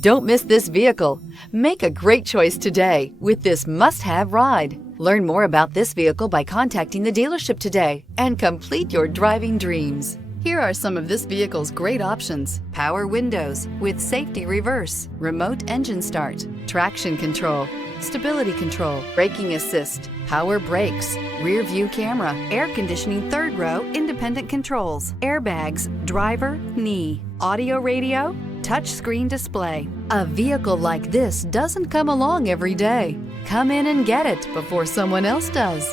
Don't miss this vehicle. Make a great choice today with this must-have ride. Learn more about this vehicle by contacting the dealership today and complete your driving dreams. Here are some of this vehicle's great options: power windows with safety reverse, remote engine start, traction control, stability control, braking assist, power brakes, rear view camera, air conditioning third row independent controls, airbags, driver, knee, audio radio, touchscreen display. A vehicle like this doesn't come along every day. Come in and get it before someone else does.